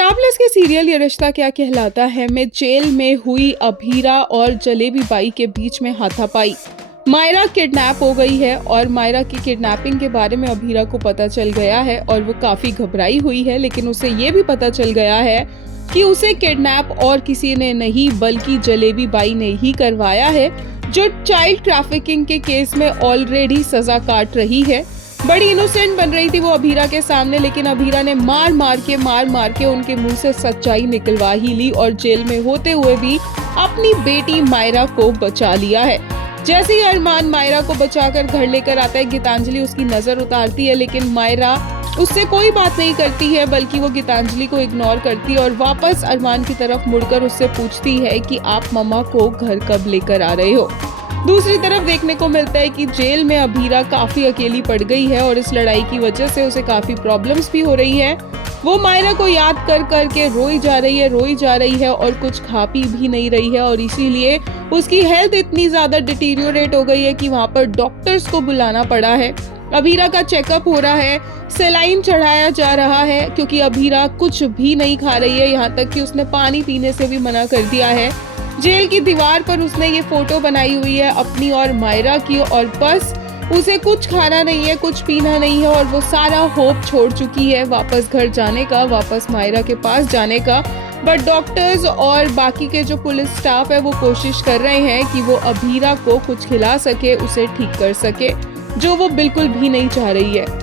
Star plus के serial ये रिश्ता क्या कहलाता है में जेल में हुई अभीरा और जलेबी बाई के बीच में हाथापाई। मायरा किडनैप हो गई है और मायरा की किडनैपिंग के बारे में अभीरा को पता चल गया है और वो काफी घबराई हुई है, लेकिन उसे ये भी पता चल गया है कि उसे किडनैप और किसी ने नहीं बल्कि जलेबी बाई ने ही करवाया है, जो चाइल्ड ट्रैफिकिंग के केस में ऑलरेडी सजा काट रही है। बड़ी इनोसेंट बन रही थी वो अभीरा के सामने, लेकिन अभीरा ने मार मार के उनके मुंह से सच्चाई निकलवा ही ली और जेल में होते हुए भी अपनी बेटी मायरा को बचा लिया है। जैसे ही अरमान मायरा को बचाकर घर लेकर आता है, गीतांजलि उसकी नजर उतारती है, लेकिन मायरा उससे कोई बात नहीं करती है, बल्कि वो गीतांजलि को इग्नोर करती है और वापस अरमान की तरफ मुड़कर उससे पूछती है कि आप मम्मा को घर कब लेकर आ रहे हो। दूसरी तरफ देखने को मिलता है कि जेल में अभीरा काफी अकेली पड़ गई है और इस लड़ाई की वजह से उसे काफी प्रॉब्लम्स भी हो रही है। वो मायरा को याद कर के रोई जा रही है और कुछ खा पी भी नहीं रही है और इसीलिए उसकी हेल्थ इतनी ज्यादा डिटीरियोरेट हो गई है कि वहाँ पर डॉक्टर्स को बुलाना पड़ा है। अभीरा का चेकअप हो रहा है, सलाइन चढ़ाया जा रहा है क्योंकि अभीरा कुछ भी नहीं खा रही है, यहाँ तक कि उसने पानी पीने से भी मना कर दिया है। जेल की दीवार पर उसने ये फोटो बनाई हुई है अपनी और मायरा की, और बस उसे कुछ खाना नहीं है, कुछ पीना नहीं है और वो सारा होप छोड़ चुकी है वापस घर जाने का, वापस मायरा के पास जाने का। बट डॉक्टर्स और बाकी के जो पुलिस स्टाफ है वो कोशिश कर रहे हैं कि वो अभीरा को कुछ खिला सके, उसे ठीक कर सके, जो वो बिल्कुल भी नहीं चाह रही है।